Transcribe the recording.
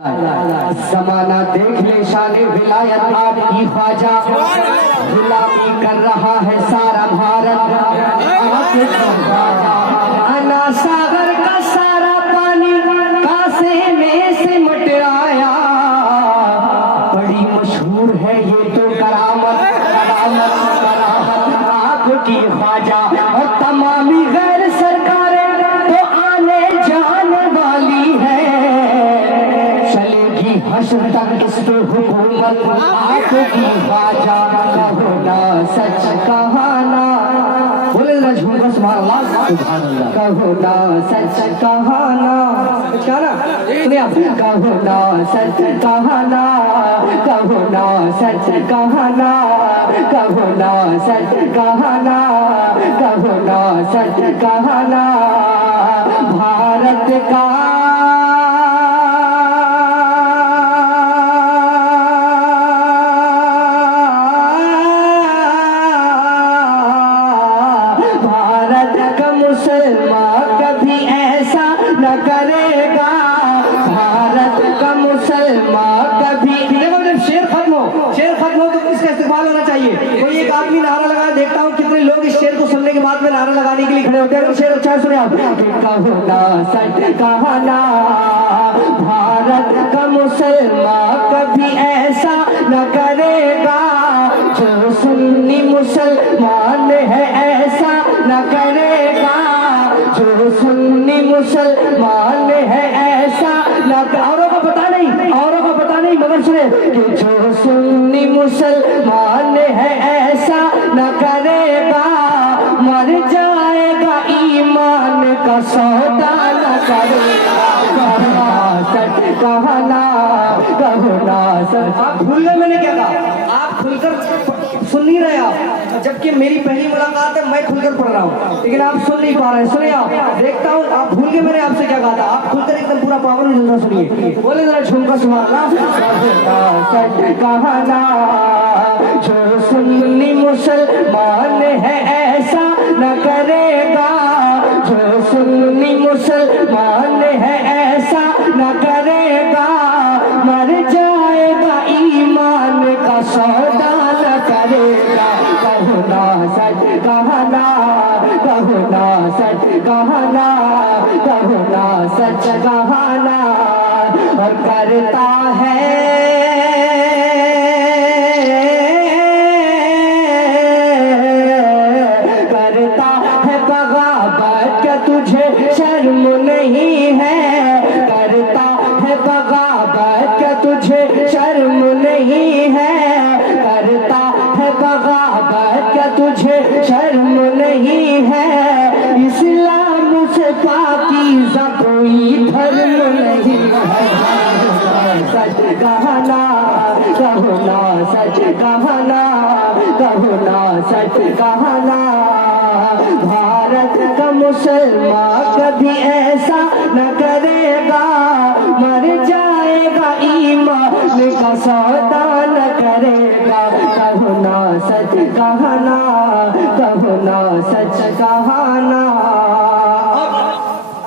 जमाना देख ले शाने विलायत आपकी ख्वाजा, गुलामी कर रहा है सारा भारत आपकी ख्वाजा। अना सागर का सारा पानी कासे में सिमट आया, बड़ी मशहूर है ये तो करामत करामत करामत आपकी ख्वाजा। और तमामी गैर सरकारें तो आने जाने वाली है, हश्र तक इस पे हुकूमत आपकी ख्वाजा। कहो ना सच कहाना, बोले ना झूठ सुभान अल्लाह सुभान अल्लाह। कहो ना सच कहाना, क्या ना सुनिए आप। कहो ना सच कहाना, कहो ना सच कहाना, कहो ना सच कहाना, कहो ना सच कहाना। भारत का मुसलमान कभी ऐसा न करेगा, भारत का मुसलमान कभी। देखो जब शेर खत्म हो तो किसका इस्तेमाल होना चाहिए। कोई एक आदमी नारा लगा, देखता हूँ कितने लोग इस शेर को सुनने के बाद में नारा लगाने के लिए खड़े होते हैं। अगर शेर अच्छा सुने आप। कहो ना सच कहाना, भारत का मुसलमान कभी ऐसा न करेगा, जो सुन्नी मुसलमान है ऐसा न करेगा, जो सुन्नी मुसलमान है ऐसा न। औरों को पता नहीं मगर सुने कि जो सुन्नी मुसलमान है ऐसा न करेगा, मर जाएगा ईमान का सौदा न करेगा। सच कहना, कहो ना सच। आप भूल गए मैंने क्या कहा, आप खुलकर सुन नहीं रहे आप, जबकि मेरी पहली मुलाकात है, मैं खुलकर पढ़ रहा हूँ लेकिन आप सुन नहीं पा रहे। सुनिए आप, देखता हूँ आप भूल गए मैंने आपसे क्या कहा था। आप खुलकर एकदम पूरा पावर में जरा सुनिए, बोले जरा झुमका सुभान अल्लाह। सच कहना, जो सुन्नी मुसलमान है ऐसा न करेगा, जो सुन्नी मुसलमान है ऐसा न करेगा, मर जाएगा ईमान का सौदा न करेगा। कहो ना सच कहना, कहो ना सच कहना, कहो ना सच कहना। और करता है बगावत, क्या तुझे शर्म नहीं है। करता है बगावत, क्या तुझे शर्म नहीं है। करता है बगावत, क्या तुझे शर्म नहीं है। इस्लाम से पाकीज़ा कोई धर्म नहीं है। सच कहना, कहो ना सच कहना, कहो ना सच कहना। भारत का मुसलमान कभी ऐसा न करेगा, मर जाएगा ईमान का सौदा न करेगा। कहो ना सच कहना।